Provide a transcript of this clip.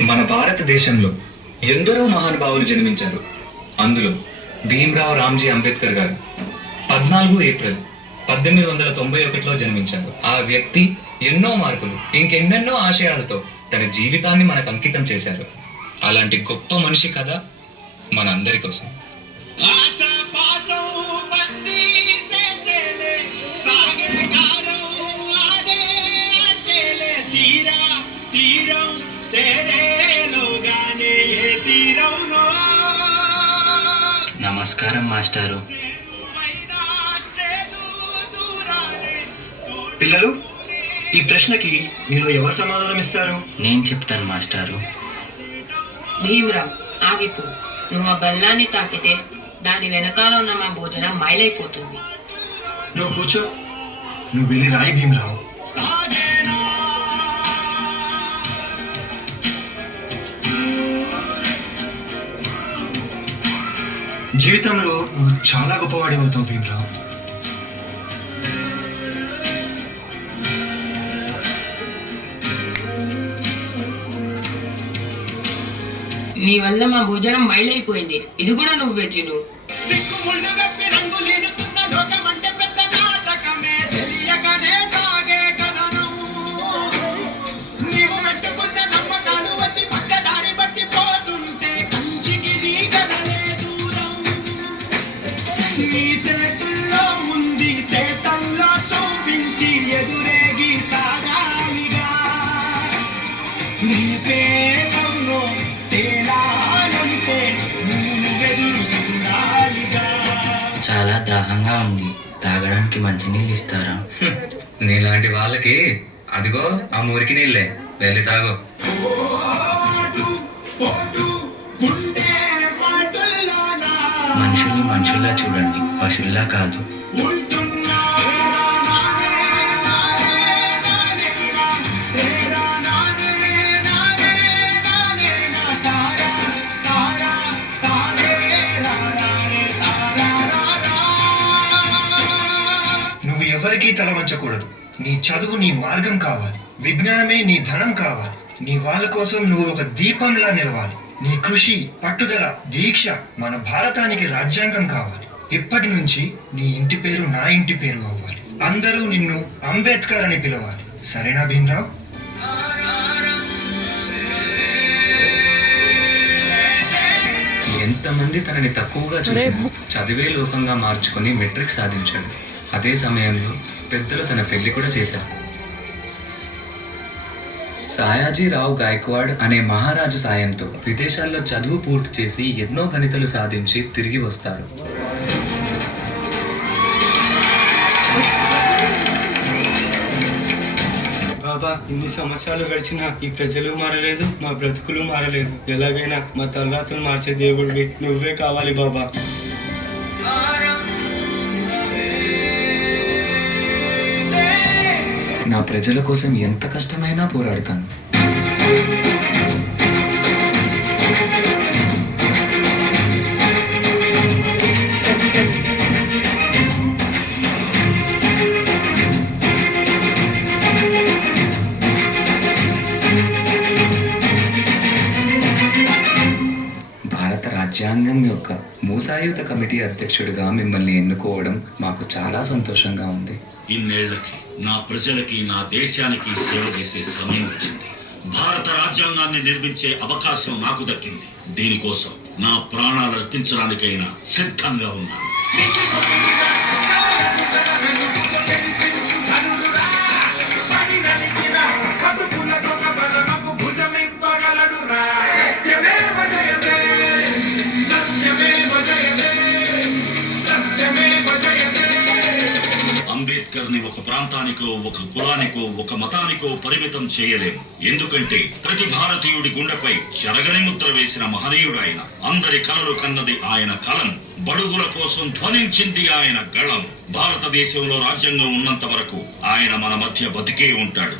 మన భారతదేశంలో ఎందరో మహానుభావులు జన్మించారు. అందులో భీమ్రావ్ రామ్జీ అంబేద్కర్ గారు పద్నాలుగు ఏప్రిల్ పద్దెనిమిది వందల తొంభై ఒకటిలో జన్మించారు. ఆ వ్యక్తి ఎన్నో మార్పులు ఇంకెన్నెన్నో ఆశయాలతో తన జీవితాన్ని మనకు అంకితం చేశారు. అలాంటి గొప్ప మనిషి కథ మన అందరి కోసం నమస్కారం మాస్టారు. పిల్లలు ఈ ప్రశ్నకి మీరు ఎవరు సమాధానం ఇస్తారు? నేను చెప్తాను మాస్టారు. భీమరావు ఆగిపో. నువ్వు ఆ బెల్లాన్ని తాకితే దాని వెనకాల ఉన్న మా భోజనం మైలైపోతుంది నువ్వు కూర్చో. నువ్వు వెళ్ళి రాయి భీమరావు జీవితంలో నువ్వు చాలా గొప్పవాడి అవుతావు భీమరావు. నీ వల్ల మా భోజనం మైలైపోయింది. ఇది కూడా నువ్వే తిను. చాలా దాహంగా ఉంది. తాగడానికి మంచినీళ్ళు ఇస్తారా? నీలాంటి వాళ్ళకి అదిగో ఆ మురికి నీళ్ళే. వెళ్ళి తాగో. మనుషుల్ని మనుషుల్లా చూడండి. పశుల్లా కాదు. ఎవరికీ తల వంచకూడదు నీ చదువు నీ మార్గం కావాలి. విజ్ఞానమే నీ ధనం కావాలి. నీ వాళ్ళ కోసం నువ్వు ఒక దీపంలా నిలవాలి. నీ కృషి పట్టుదల దీక్ష మన భారతానికి రాజ్యాంగం కావాలి. ఇప్పటి నుంచి నీ ఇంటి పేరు నా ఇంటి పేరు అవ్వాలి. అందరూ నిన్ను అంబేద్కర్ అని పిలవాలి. సరేనా భీమరావు? ఎంతమంది తనని తక్కువగా చూసినా చదివే లోకంగా మార్చుకొని మెట్రిక్ సాధించాడు. అదే సమయంలో పెద్దలు తన పెళ్ళి కూడా చేశారు. సాయాజీరావు గాయక్వాడ్ అనే మహారాజు సాయంతో విదేశాల్లో చదువు పూర్తి చేసి ఎన్నో గణితలు సాధించి తిరిగి వస్తారు. బాబా ఇన్ని సంవత్సరాలు గడిచినా ఈ ప్రజలు మారలేదు మా బ్రతుకులు మారలేదు. ఎలాగైనా మా తలరాతలు మార్చే దేవుడివి నువ్వే కావాలి బాబా. నా ప్రజల కోసం ఎంత కష్టమైనా పోరాడతాను. భారత రాజ్యాంగం యొక్క మూసాయుత కమిటీ అధ్యక్షుడిగా మిమ్మల్ని ఎన్నుకోవడం మాకు చాలా సంతోషంగా ఉంది. ఇన్నేళ్ళకి నా ప్రజలకి నా దేశానికి సేవ చేసే సమయం వచ్చింది. భారత రాజ్యాంగాన్ని నిర్మించే అవకాశం నాకు దక్కింది. దీనికోసం నా ప్రాణాలు అర్పించడానికైనా సిద్ధంగా ఉన్నాను. ప్రాంతానికో ఒక కులానికో ఒక మతానికో పరిమితం చేయలేము ఎందుకంటే ప్రతి భారతీయుడి గుండెపై చెరగని ముద్ర వేసిన మహనీయుడు ఆయన అందరి కలలు కన్నది ఆయన కలం బడుగుల కోసం ధ్వనించింది ఆయన గళం. భారతదేశంలో రాజ్యాంగం ఉన్నంత వరకు ఆయన మన మధ్య బతికే ఉంటాడు.